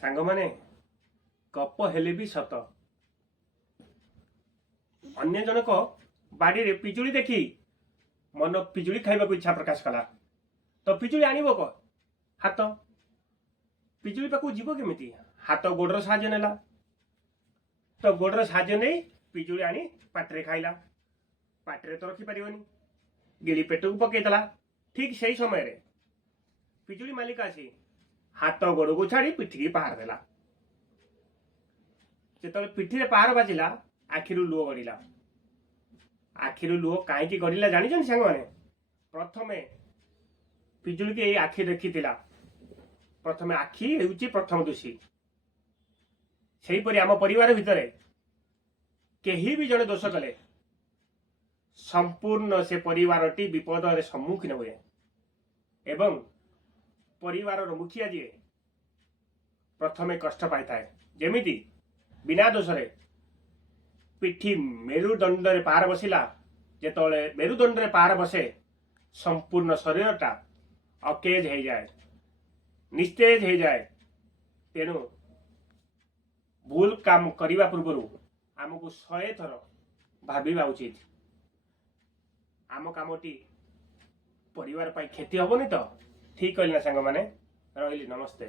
सांग माने गप हेले भी सत अन्य जनक बाड़ी रे पिजुली देखी मन पिजुली खाइबा को इच्छा प्रकाश कला तो पिजुली आनिबो को हाथ पिजुली पाकू जीव केमिति हाथ गोडर साहाଯ୍ୟ नेला तो गोडर साहाଯ୍ୟ नहीं पिजुली आनी पाटरे खाइला पाटरे तो रखी पारिबनी गिली पेट को पकेइतला ठीक सही समय रे पिजुली मालिक आसी हाथ गोड़ को छाड़ी पिठी की पहाड़ देला जेतले पिठी रे पहाड़ बाजिला आखिरु लुह गड़िला आखिरु लुह काईकि गड़िला जानिछन सांग माने प्रथमे पिजुली के आखि देखितिला प्रथमे आखि हेउची प्रथम दोषी सेही परि आम परिवार भितरे केही भी जने दोष कले संपूर्ण से परिवारटी विपद रे सम्मुखीन हुए एवं परिवार मुखिया जी प्रथमे कष्ट पाई थाए जेमिति बिना दोष रे पिठी मेरुदंड रे पार बसिला जेतले मेरुदंड रे पार बसे संपूर्ण शरीरटा अकेज हो जाए निस्तेज हो जाए तेणु भूल काम करने पूर्व आमको 100 थर भाविबा उचित आम कामटी परिवार पाई क्षति हेनी तो ठीक कहली ना सांग माने रहिली नमस्ते।